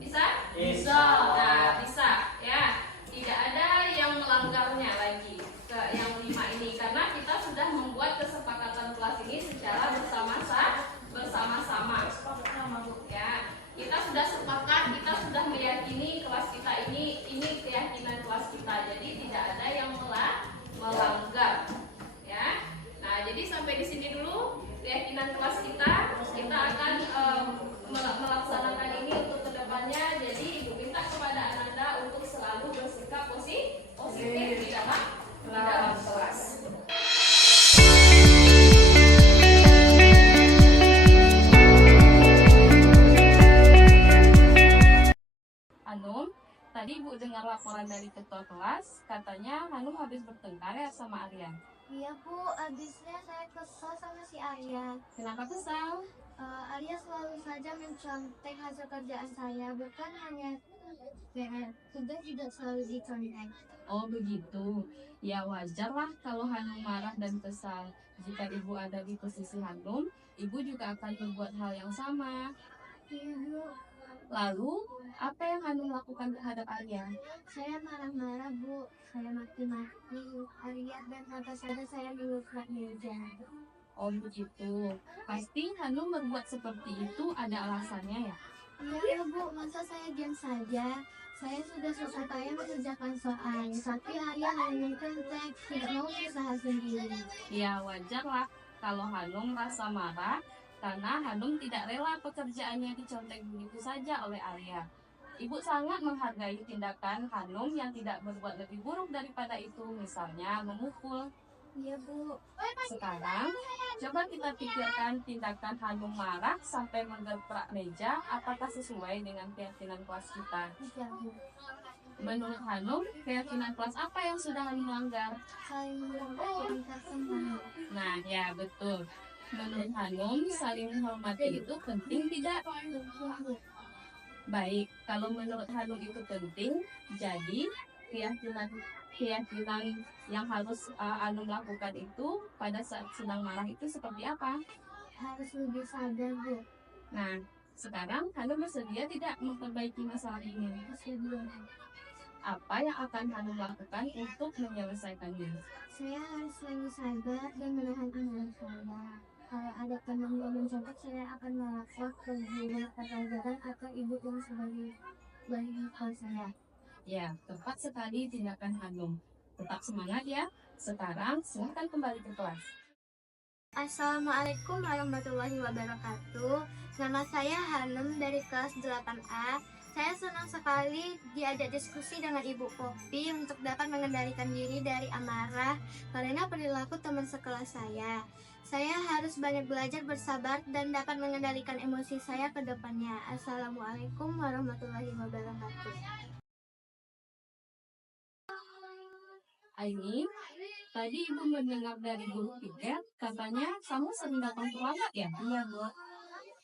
Bisa? Bisa. Nah, bisa. Ya, tidak ada yang melanggarnya lagi ke yang 5 ini karena kita sudah membuat kesepakatan kelas ini secara bersama-sama. Ya, kita sudah sepakat, kita sudah meyakini kelas kita ini keyakinan kelas kita. Jadi tidak ada yang melanggar. Ya. Nah, jadi sampai di sini dulu keyakinan kelas kita. Kita akan melaksanakan ini untuk kedepannya. Jadi Ibu minta kepada Ananda untuk selalu bersikap positif di dalam kelas. Hanum, tadi Ibu dengar laporan dari ketua kelas, katanya Hanum habis bertengkar ya sama Aryan. Iya Bu, abisnya saya kesal sama si Arya. Kenapa kesal? Arya selalu saja mencontek hasil kerjaan saya, bukan hanya PR, tugas juga selalu dicontek. Oh begitu, ya wajar lah kalau Hanum marah dan kesal. Jika Ibu ada di posisi Hanum, Ibu juga akan berbuat hal yang sama. Iya Bu, Lalu, apa yang Hanum lakukan terhadap Arya? saya marah-marah Bu, saya maki-maki Arya dan kata-kata saya melukat meja. Oh begitu, pasti Hanum berbuat seperti itu ada alasannya ya? Iya Bu, masa saya diam saja? Saya sudah susah payah mengerjakan soal, tapi Arya hanya mencontek, tidak mau usaha sendiri. Ya wajar lah kalau Hanum merasa marah karena Hanum tidak rela pekerjaannya dicontek begitu saja oleh Arya. Ibu sangat menghargai tindakan Hanum yang tidak berbuat lebih buruk daripada itu, misalnya memukul. Iya Bu. Sekarang, coba kita pikirkan tindakan Hanum marah sampai menggebrak meja, apakah sesuai dengan keyakinan kelas kita? Iya Bu. Menurut Hanum, keyakinan kelas apa yang sudah Hanum langgar? Saling menghormati antar teman. Nah, ya betul. Menurut Hanum, saling menghormati itu penting tidak? Baik, kalau menurut Hanum itu penting, jadi keyakinan yang harus Hanum lakukan itu pada saat sedang marah itu seperti apa? Harus lebih sadar Bu. Nah, sekarang Hanum bersedia tidak memperbaiki masalah ini? Bersedia. Apa yang akan Hanum lakukan untuk menyelesaikannya? Saya harus lebih sabar dan menahan amarah saya. Kalau ada teman yang mencontek, saya akan melapor ke guru pelajaran atau ibu yang sebagai kelas saya. Ya, tepat sekali tindakan Hanum. Tetap semangat ya. Sekarang silakan kembali ke kelas. Assalamualaikum warahmatullahi wabarakatuh. Nama saya Hanum dari kelas 8A. Saya senang sekali diajak diskusi dengan Ibu Popi untuk dapat mengendalikan diri dari amarah karena perilaku teman sekelas saya. Saya harus banyak belajar bersabar dan dapat mengendalikan emosi saya ke depannya. Assalamualaikum warahmatullahi wabarakatuh. Aini, tadi Ibu mendengar dari guru piket, katanya kamu sering datang terlambat ya? Iya, Bu.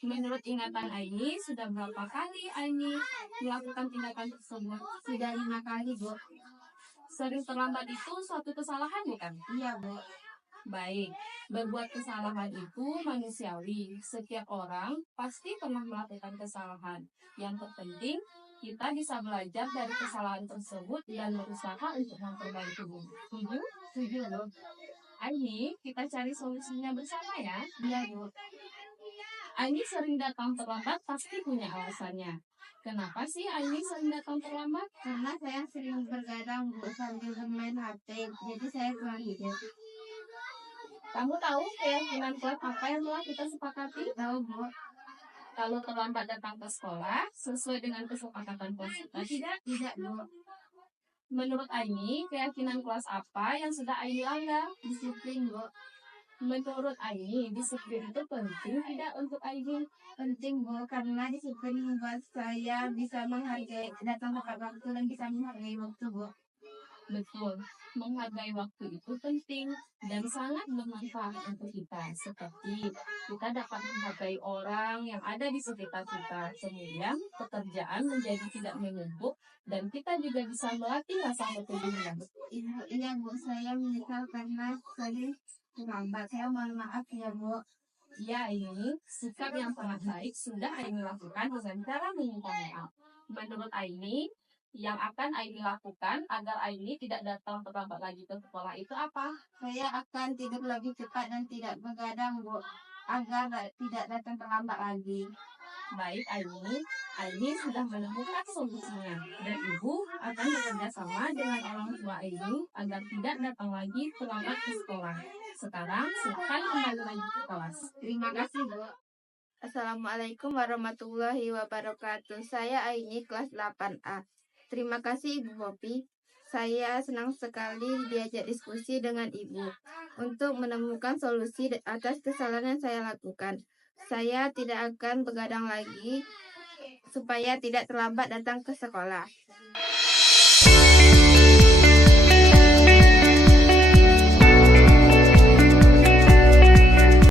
Menurut ingatan Aini, sudah berapa kali Aini melakukan tindakan tersebut? Sudah 5 kali, Bu. Sering terlambat itu suatu kesalahan bukan? Iya, Bu. Baik, berbuat kesalahan itu manusiawi. Setiap orang pasti pernah melakukan kesalahan. Yang terpenting, kita bisa belajar dari kesalahan tersebut dan berusaha untuk memperbaikinya. Setuju? Setuju, Bu. Aini, kita cari solusinya bersama ya. Iya, Bu. Aini sering datang terlambat pasti punya alasannya. Kenapa sih Aini sering datang terlambat? Karena saya sering bergadang, Bu, sambil bermain HP. Jadi saya kurang hidup. Kamu tahu keyakinan klub apa yang telah kita sepakati? Tahu, Bu? Kalau terlambat datang ke sekolah, sesuai dengan kesepakatan kelas kita, tidak? Tidak, Bu. Menurut Aini, keyakinan kelas apa yang sudah Aini langgar? Disiplin, Bu. Menurut Aini, disiplin itu penting tidak untuk Aini? Penting, Bu, karena disiplin membuat saya bisa menghargai datang tepat waktu dan bisa menghargai waktu, Bu. Betul, menghargai waktu itu penting dan sangat bermanfaat untuk kita. Seperti kita dapat menghargai orang yang ada di sekitar kita. Kemudian pekerjaan menjadi tidak menumpuk dan kita juga bisa melatih rasa kepedulian. Iya, Bu, saya menyesal karena tadi terlambat. Saya mohon maaf ya, Bu. Ya, ini sikap yang sangat baik sudah Aini lakukan dengan cara meminta maaf. Menurut Aini, yang akan Aini lakukan agar Aini tidak datang terlambat lagi ke sekolah itu apa? Saya akan tidur lebih cepat dan tidak begadang, Bu, agar tidak datang terlambat lagi. Baik Aini sudah menemukan solusinya dan Ibu akan bekerja sama dengan orang tua Aini agar tidak datang lagi terlambat ke sekolah. Sekarang silakan kembali lagi ke kelas. Terima kasih, Bu. Assalamualaikum warahmatullahi wabarakatuh. Saya Aini kelas 8A. Terima kasih Ibu Popi. Saya senang sekali diajak diskusi dengan Ibu untuk menemukan solusi atas kesalahan yang saya lakukan. Saya tidak akan begadang lagi supaya tidak terlambat datang ke sekolah.